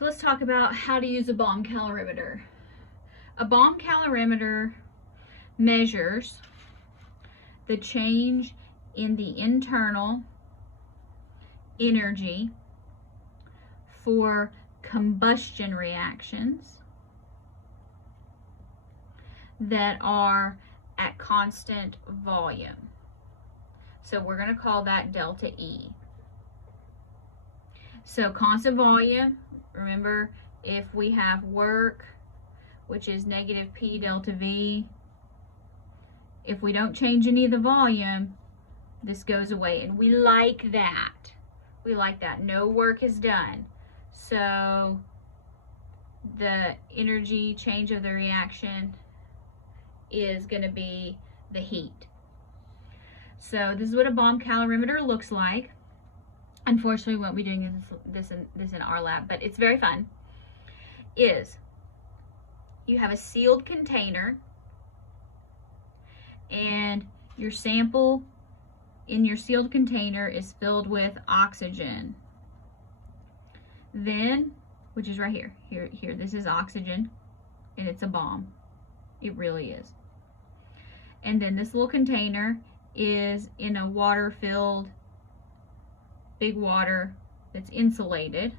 So let's talk about how to use a bomb calorimeter. A bomb calorimeter measures the change in the internal energy for combustion reactions that are at constant volume. So we're going to call that delta E. So constant volume, remember, if we have work, which is negative P delta V, if we don't change any of the volume, this goes away. And we like that. We like that. No work is done. So the energy change of the reaction is going to be the heat. So this is what a bomb calorimeter looks like. Unfortunately, we won't be doing this in our lab, but it's very fun. Is you have a sealed container, and your sample in your sealed container is filled with oxygen. Then, which is right here, here, this is oxygen, and it's a bomb. It really is. And then this little container is in a water-filled big water that's insulated.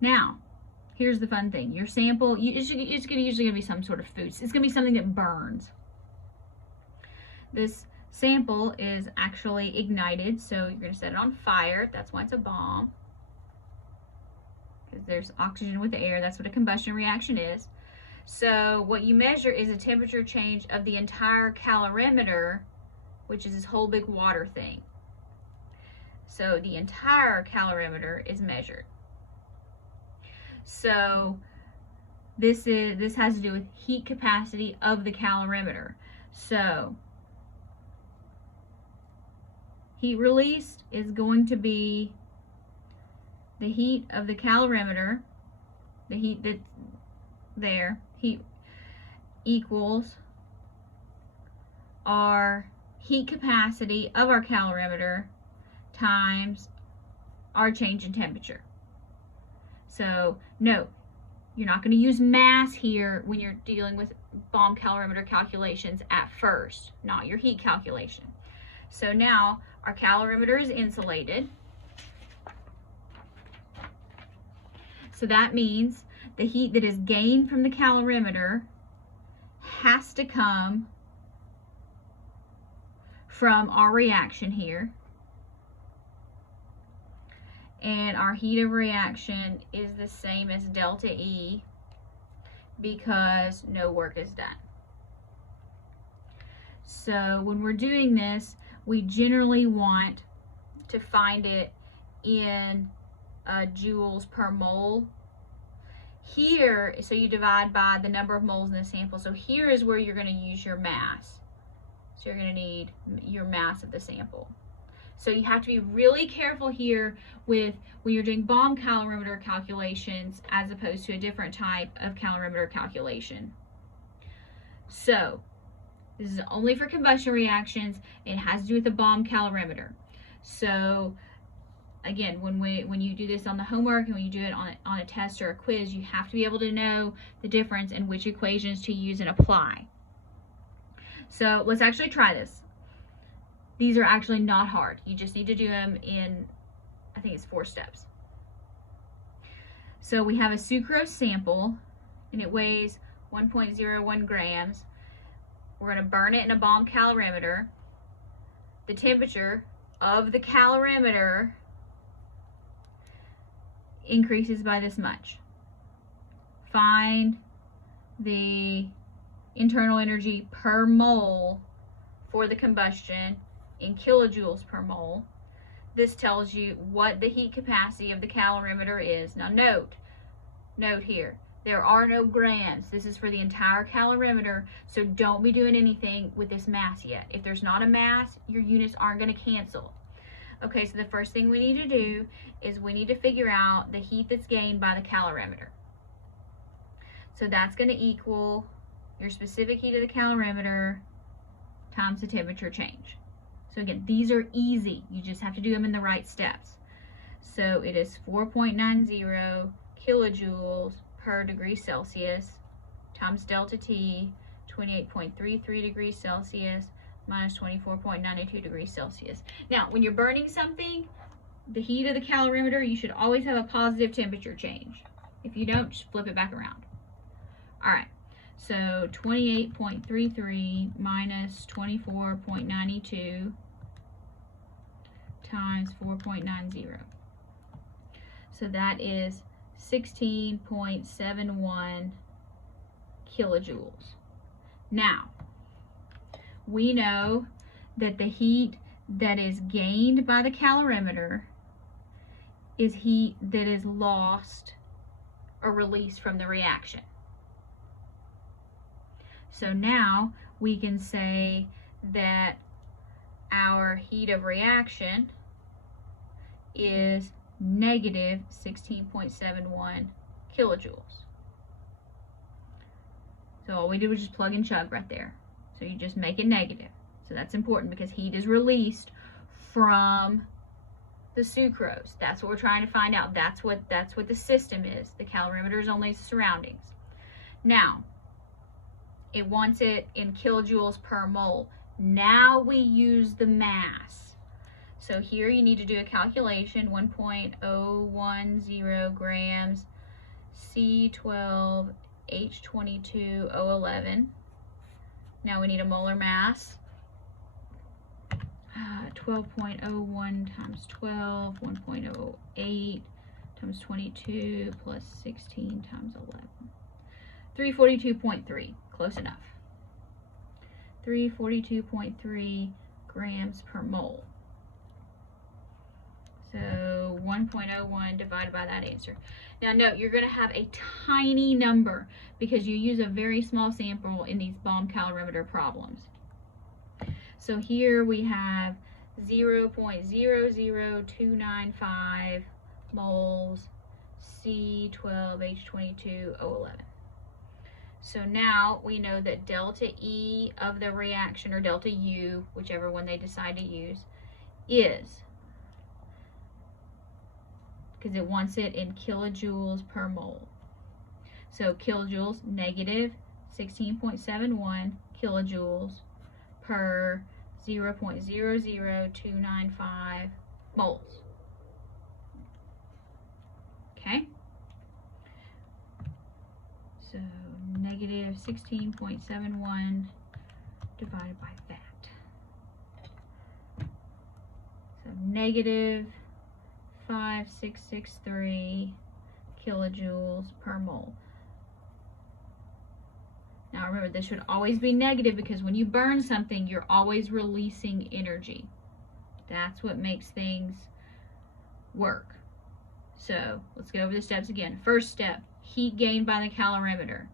Now, here's the fun thing. Your sample, it's usually gonna be some sort of food. It's gonna be something that burns. This sample is actually ignited, so you're gonna set it on fire. That's why it's a bomb, because there's oxygen with the air. That's what a combustion reaction is. So what you measure is a temperature change of the entire calorimeter, which is this whole big water thing. So the entire calorimeter is measured. So this has to do with heat capacity of the calorimeter. So heat released is going to be the heat of the calorimeter, the heat that's there, heat equals our heat capacity of our calorimeter times our change in temperature. So note, you're not going to use mass here when you're dealing with bomb calorimeter calculations at first, not your heat calculation. So now our calorimeter is insulated. So that means the heat that is gained from the calorimeter has to come from our reaction here. And our heat of reaction is the same as delta E because no work is done. So when we're doing this, we generally want to find it in joules per mole. Here, so you divide by the number of moles in the sample. So here is where you're going to use your mass. So you're going to need your mass of the sample. So you have to be really careful here with when you're doing bomb calorimeter calculations as opposed to a different type of calorimeter calculation. So this is only for combustion reactions. It has to do with the bomb calorimeter. So again, when you do this on the homework and when you do it on a test or a quiz, you have to be able to know the difference in which equations to use and apply. So let's actually try this. These are actually not hard. You just need to do them in, I think it's 4 steps. So we have a sucrose sample and it weighs 1.01 grams. We're going to burn it in a bomb calorimeter. The temperature of the calorimeter increases by this much. Find the internal energy per mole for the combustion in kilojoules per mole. This tells you what the heat capacity of the calorimeter is. Now note here, there are no grams. This is for the entire calorimeter, so don't be doing anything with this mass yet. If there's not a mass, your units aren't going to cancel. Okay, so the first thing we need to do is we need to figure out the heat that's gained by the calorimeter. So that's going to equal your specific heat of the calorimeter times the temperature change. So again, these are easy. You just have to do them in the right steps. So it is 4.90 kilojoules per degree Celsius times delta T, 28.33 degrees Celsius minus 24.92 degrees Celsius. Now, when you're burning something, the heat of the calorimeter, you should always have a positive temperature change. If you don't, just flip it back around. All right, so 28.33 minus 24.92 times 4.90. So that is 16.71 kilojoules. Now, we know that the heat that is gained by the calorimeter is heat that is lost or released from the reaction. So now we can say that our heat of reaction is negative 16.71 kilojoules. So all we did was just plug and chug right there. So you just make it negative. So that's important because heat is released from the sucrose. That's what we're trying to find out. That's what the system is. The calorimeter is only surroundings. Now, it wants it in kilojoules per mole. Now we use the mass. So here you need to do a calculation, 1.010 grams C12H22O11. Now we need a molar mass. 12.01 times 12, 1.08 times 22 plus 16 times 11. 342.3, close enough. 342.3 grams per mole. So 1.01 divided by that answer. Now note, you're going to have a tiny number because you use a very small sample in these bomb calorimeter problems. So here we have 0.00295 moles C12H22O11. So now we know that delta E of the reaction, or delta U, whichever one they decide to use, is, because it wants it in kilojoules per mole. So kilojoules, negative 16.71 kilojoules per 0.00295 moles. Okay? So negative 16.71 divided by that. So negative 5663 kilojoules per mole. Now remember, this should always be negative because when you burn something, you're always releasing energy. That's what makes things work. So let's go over the steps again. First step, heat gained by the calorimeter.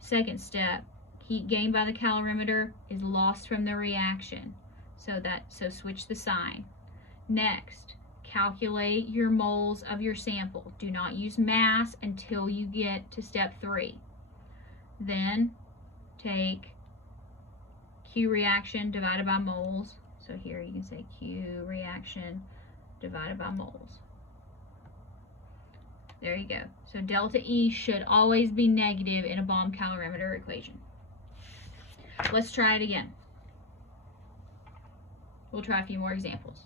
Second step, heat gained by the calorimeter is lost from the reaction. So switch the sign. Next, calculate your moles of your sample. Do not use mass until you get to step 3. Then take Q reaction divided by moles. So here you can say Q reaction divided by moles. There you go. So delta E should always be negative in a bomb calorimeter equation. Let's try it again. We'll try a few more examples.